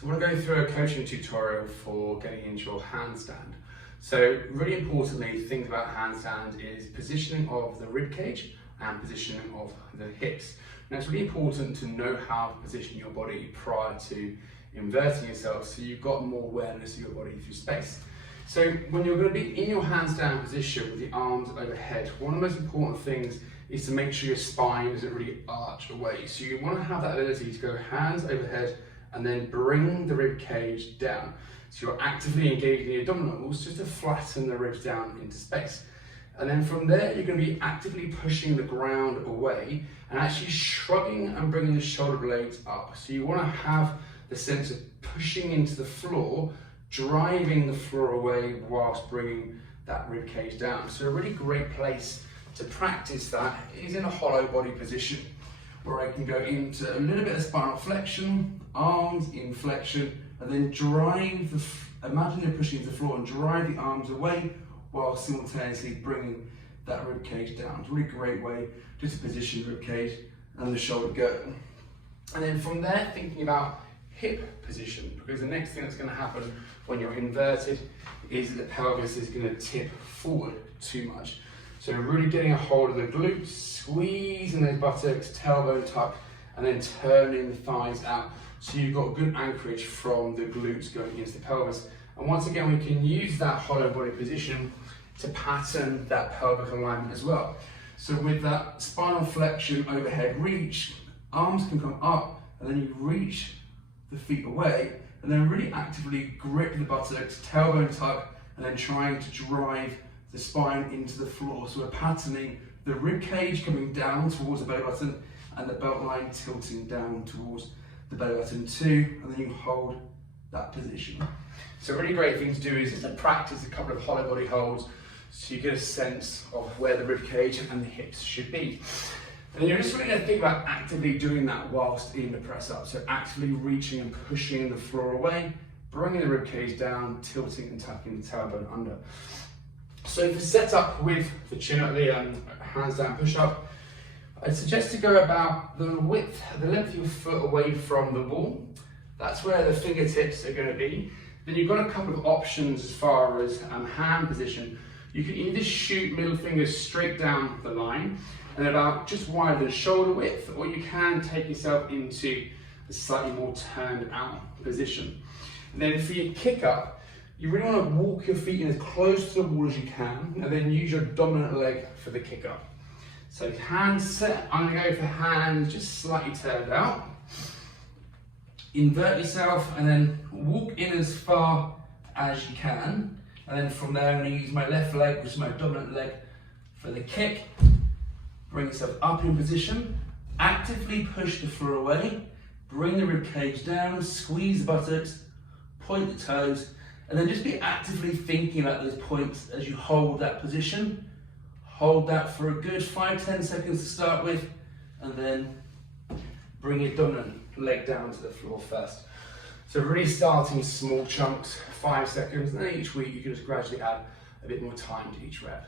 So I want to go through a coaching tutorial for getting into your handstand. So really importantly, things about handstand is positioning of the rib cage and positioning of the hips. Now it's really important to know how to position your body prior to inverting yourself, so you've got more awareness of your body through space. So when you're going to be in your handstand position with the arms overhead, one of the most important things is to make sure your spine doesn't really arch away. So you want to have that ability to go hands overhead and then bring the rib cage down. So you're actively engaging the abdominals just to flatten the ribs down into space. And then from there, you're going to be actively pushing the ground away and actually shrugging and bringing the shoulder blades up. So you want to have the sense of pushing into the floor, driving the floor away whilst bringing that rib cage down. So a really great place to practice that is in a hollow body position, where I can go into a little bit of spinal flexion, arms in flexion, and then drive imagine you're pushing into the floor and drive the arms away while simultaneously bringing that rib cage down. It's a really great way just to position the rib cage and the shoulder go. And then from there, thinking about hip position, because the next thing that's going to happen when you're inverted is that the pelvis is going to tip forward too much. So really getting a hold of the glutes, squeezing those buttocks, tailbone tuck, and then turning the thighs out. So you've got good anchorage from the glutes going against the pelvis. And once again, we can use that hollow body position to pattern that pelvic alignment as well. So with that spinal flexion overhead reach, arms can come up, and then you reach the feet away, and then really actively grip the buttocks, tailbone tuck, and then trying to drive the spine into the floor. So we're patterning the rib cage coming down towards the belly button and the belt line tilting down towards the belly button too, and then you hold that position. So a really great thing to do is to practice a couple of hollow body holds so you get a sense of where the rib cage and the hips should be. And then you're just really going to think about actively doing that whilst in the press up. So actively reaching and pushing the floor away, bringing the rib cage down, tilting and tucking the tailbone under. So for setup with the chin up, the handstand push up, I'd suggest to go about the length of your foot away from the wall. That's where the fingertips are going to be. Then you've got a couple of options as far as hand position. You can either shoot middle fingers straight down the line and about just wider than shoulder width, or you can take yourself into a slightly more turned out position. And then for your kick up, you really want to walk your feet in as close to the wall as you can, and then use your dominant leg for the kick up. So hands set, I'm going to go for hands just slightly turned out. Invert yourself and then walk in as far as you can. And then from there, I'm going to use my left leg, which is my dominant leg, for the kick. Bring yourself up in position, actively push the floor away, bring the rib cage down, squeeze the buttocks, point the toes, and then just be actively thinking about those points as you hold that position. Hold that for a good 5-10 seconds to start with, and then bring your dominant leg down to the floor first. So really starting small chunks, 5 seconds, and then each week you can just gradually add a bit more time to each rep.